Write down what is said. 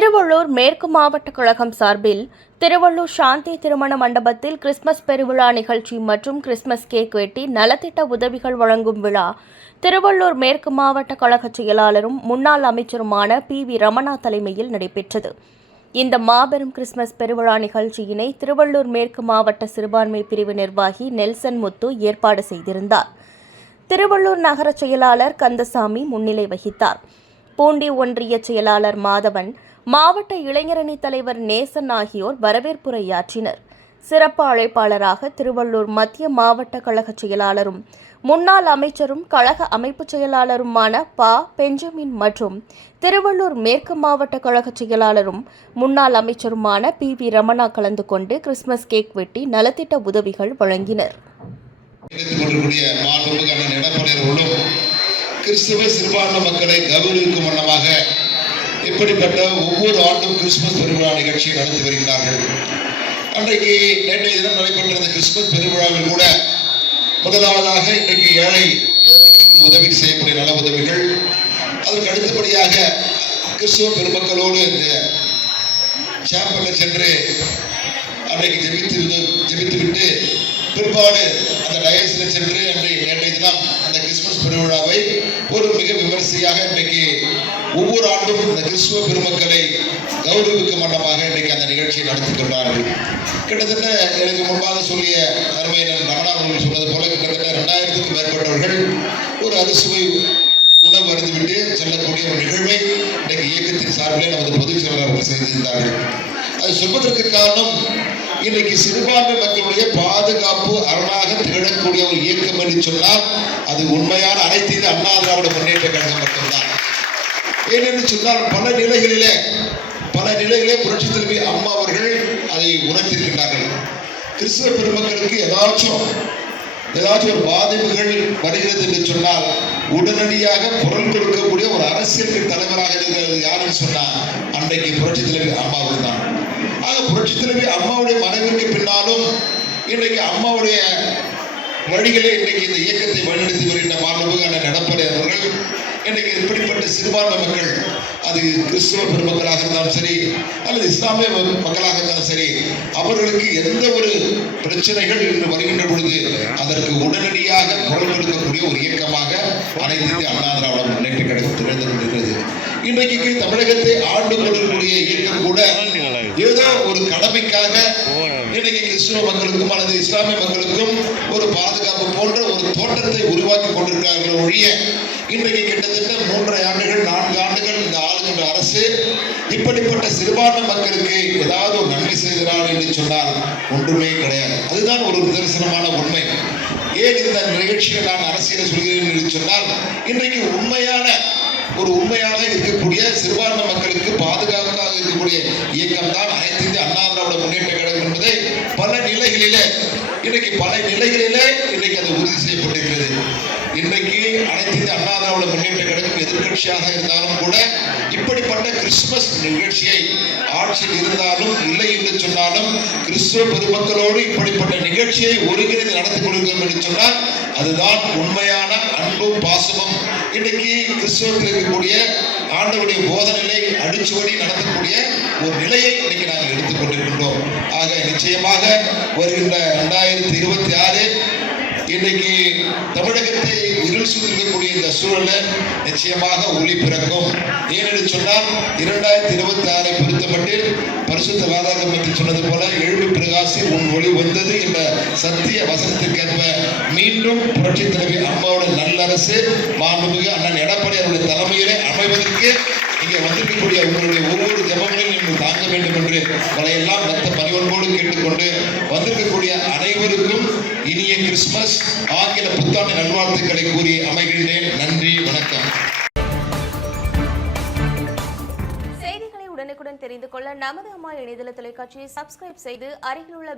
திருவள்ளூர் மேற்கு மாவட்ட கழகம் சார்பில் திருவள்ளூர் சாந்தி திருமண மண்டபத்தில் கிறிஸ்துமஸ் பெருவிழா நிகழ்ச்சி மற்றும் கிறிஸ்துமஸ் கேக் வெட்டி நலத்திட்ட உதவிகள் வழங்கும் விழா. திருவள்ளூர் மேற்கு மாவட்ட கழக செயலாளரும் முன்னாள் அமைச்சருமான பி. வி. ரமணா தலைமையில் நடைபெற்றது. இந்த மாபெரும் கிறிஸ்துமஸ் பெருவிழா நிகழ்ச்சியினை திருவள்ளூர் மேற்கு மாவட்ட சிறுபான்மை பிரிவு நிர்வாகி நெல்சன் முத்து ஏற்பாடு செய்திருந்தார். திருவள்ளூர் நகர செயலாளர் கந்தசாமி முன்னிலை வகித்தார். பூண்டி ஒன்றிய செயலாளர் மாதவன் மாவட்ட இளைஞரணி தலைவர் நேசன் ஆகியோர் வரவேற்புரையாற்றினர். சிறப்பு அழைப்பாளராக திருவள்ளூர் மத்திய மாவட்ட கழக செயலாளரும் முன்னாள் அமைச்சரும் கழக அமைப்புச் செயலாளருமான பா. பெஞ்சமின் மற்றும் திருவள்ளூர் மேற்கு மாவட்ட கழக செயலாளரும் முன்னாள் அமைச்சருமான பி. வி. ரமணா கலந்து கொண்டு கிறிஸ்துமஸ் கேக் வெட்டி நலத்திட்ட உதவிகள் வழங்கினர். கிறிஸ்துவ சிறுபான்மை மக்களை கௌரவிக்கும் வண்ணமாக இப்படிப்பட்ட ஒவ்வொரு ஆண்டும் கிறிஸ்துமஸ் பெருவிழா நிகழ்ச்சியை நடத்தி வருகிறார்கள். அன்றைக்கு நேற்றைய தினம் நடைபெற்ற இந்த கிறிஸ்துமஸ் பெருவிழாவில் கூட முதலாவதாக இன்றைக்கு ஏழை ஏழைகளுக்கு உதவி செய்யக்கூடிய நல உதவிகள் அதற்கு அடுத்தபடியாக கிறிஸ்துவ பெருமக்களோடு இந்த சேம்பரில் சென்று அன்றைக்கு ஜெபித்து ஜெபித்து விட்டு பிற்பாடு அந்த டயஸில் சென்று அன்றைய நேற்றைய தினம் அந்த கிறிஸ்துமஸ் பெருவிழாவை ஒரு மிக விமரிசையாக இன்றைக்கு ஒவ்வொரு ஆண்டும் இந்த கிறிஸ்துவ பெருமக்களை கௌரவிக்கும் மண்டமாக இன்றைக்கு அந்த நிகழ்ச்சியை நடத்துகின்றார்கள் கொண்டார்கள். கிட்டத்தட்ட எனக்கு முன்பாக சொல்லிய அருமையினர் ரமணா அவர்கள் சொன்னது போல கிட்டத்தட்ட ரெண்டாயிரத்துக்கும் மேற்பட்டவர்கள் ஒரு அறுசுவை உணவு அருந்துவிட்டு செல்லக்கூடிய ஒரு நிகழ்வை இன்றைக்கு இயக்கத்தின் சார்பிலே நமது பொதுச் செயலாளர்கள் செய்திருந்தார்கள். அது சொல்வதற்கு காரணம் இன்றைக்கு சிறுபான்மை மக்களுடைய பாதுகாப்பு அரணாக திகழக்கூடிய ஒரு இயக்கம் என்று சொன்னால் அது உண்மையான அனைத்து அண்ணா திராவிட முன்னேற்ற கழகம் மட்டும்தான். ஏனென்று சொன்னால் பல நிலைகளிலே பல நிலைகளிலே புரட்சி தலைவி அம்மா அவர்கள் அதை உணர்ந்திருக்கின்றார்கள் கிறிஸ்துவ பெருமக்களுக்கு ஏதாச்சும் ஏதாச்சும் ஒரு பாதிப்புகள் வருகிறது என்று சொன்னால் உடனடியாக குரல் கொடுக்கக்கூடிய ஒரு அரசியலுக்கு தலைவராக இருக்கிறது யாருன்னு சொன்னால் அன்றைக்கு புரட்சி தலைவி அம்மாவுக்கு தான் ஆக புரட்சி தலைவி அம்மாவுடைய மறைவிற்கு பின்னாலும் இன்றைக்கு அம்மாவுடைய வழிகளே இன்றைக்கு இந்த இயக்கத்தை வழிநடத்தி வருகின்ற மாண்புமிகு நடப்படை அவர்கள் இன்றைக்கு இப்படிப்பட்ட சிறுபான்மை மக்கள் அது கிறிஸ்துவ பெருமக்களாக இருந்தாலும் சரி அல்லது இஸ்லாமிய மக்களாக இருந்தாலும் சரி அவர்களுக்கு எந்த ஒரு பிரச்சனைகள் இன்று வருகின்ற பொழுது அதற்கு உடனடியாக குரல் கொடுக்கக்கூடிய ஒரு இயக்கமாக அனைத்து அண்ணா திராவிட முன்னேற்ற கழகம் திகழ்ந்து கொண்டிருக்கிறது. இன்றைக்கு தமிழகத்தை ஆண்டு கொண்டிருக்கக்கூடிய இயக்கம் கூட ஏதோ ஒரு கடமைக்காக இன்றைக்கு கிறிஸ்துவ மக்களுக்கும் அல்லது இஸ்லாமிய மக்களுக்கும் ஒரு பாதுகாப்பு போன்ற ஒரு தோட்டத்தை உருவாக்கி கொண்டிருக்கிறார்கள் ஒழிய இன்றைக்கு கிட்டத்தட்ட மூன்றரை ஆண்டுகள் நான்கு ஆண்டுகள் இந்த ஆளுகின்ற அரசு இப்படிப்பட்ட சிறுபான்மை மக்களுக்கு ஏதாவது ஒரு நன்மை செய்கிறார் என்று சொன்னால் ஒன்றுமே கிடையாது. அதுதான் ஒரு நிதர்சனமான உண்மை. ஏன் இந்த நிகழ்ச்சியை நான் அரசியலை சொல்கிறேன் என்று சொன்னால் இன்றைக்கு உண்மையான ஒரு உண்மையாக இருக்கக்கூடிய சிறுபான்மை மக்களுக்கு பாதுகாப்பாக இருக்கக்கூடிய இயக்கம் தான் அனைத்து இந்திய அண்ணா திராவிட முன்னேற்ற கழகம் என்பதை பல நிலைகளிலே இன்றைக்கு பல நிலைகளிலே இன்றைக்கு அது உறுதி செய்யப்பட்டிருக்கிறது. இன்றைக்கு அனைத்து அண்ணா திராவிட முன்னேற்ற கழகம் எதிர்கட்சியாக இருந்தாலும் கூட இப்படிப்பட்ட கிறிஸ்துமஸ் நிகழ்ச்சியை ஆட்சியில் இருந்தாலும் இல்லை என்று சொன்னாலும் கிறிஸ்துவ பெருமக்களோடு இப்படிப்பட்ட நிகழ்ச்சியை ஒருங்கிணைந்து நடத்தி கொடுக்கிறோம் என்று சொன்னால் அதுதான் உண்மையான அன்பும் பாசமும். இன்னைக்கு கிறிஸ்துவத்தில் இருக்கக்கூடிய ஆண்டவருடைய போதனைகளை அடிச்சுவடி நடத்தக்கூடிய ஒரு நிலையை இன்னைக்கு நாங்கள் எடுத்துக்கொண்டிருக்கின்றோம் ஆக நிச்சயமாக வருகின்ற ரெண்டாயிரம் இருபத்தி ஆறு. இன்னைக்கு தமிழகத்தை இருள் சூழ்ந்திருக்கக்கூடிய இந்த சூழல்ல நிச்சயமாக ஒளி பிறக்கும். ஏனென்று சொன்னால் இரண்டாயிரத்தி இருபத்தி ஆறை பொறுத்தமட்டில் பரிசுத்த வேதாகம் என்று சொன்னது போல எழுபு பிரகாசி உன் ஒளி வந்தது என்ற சத்திய வசனத்திற்கேற்ப மீண்டும் புரட்சி தலைவி அம்மாவோட நல்லரசு மாண்புமிகு அண்ணன் எடப்பாடி அவருடைய தலைமையிலே அமைவதற்கு இங்கே வந்திருக்கக்கூடிய உங்களுடைய ஒவ்வொரு ஜபங்களையும் நீங்கள் தாங்க வேண்டும் என்று வரையெல்லாம் மற்ற பணிவன்போடு கேட்டுக்கொண்டு வந்திருக்கக்கூடிய அனைவருக்கும் இனிய கிறிஸ்துமஸ் ஆங்கில புத்தாண்டு நல்வாழ்த்துக்களை கூறி அமைகின்றேன். நன்றி வணக்கம். செய்திகளை உடனுக்குடன் தெரிந்து கொள்ள நமது அம்மா இணையதள தொலைக்காட்சியை சப்ஸ்கிரைப் செய்து அருகில் உள்ள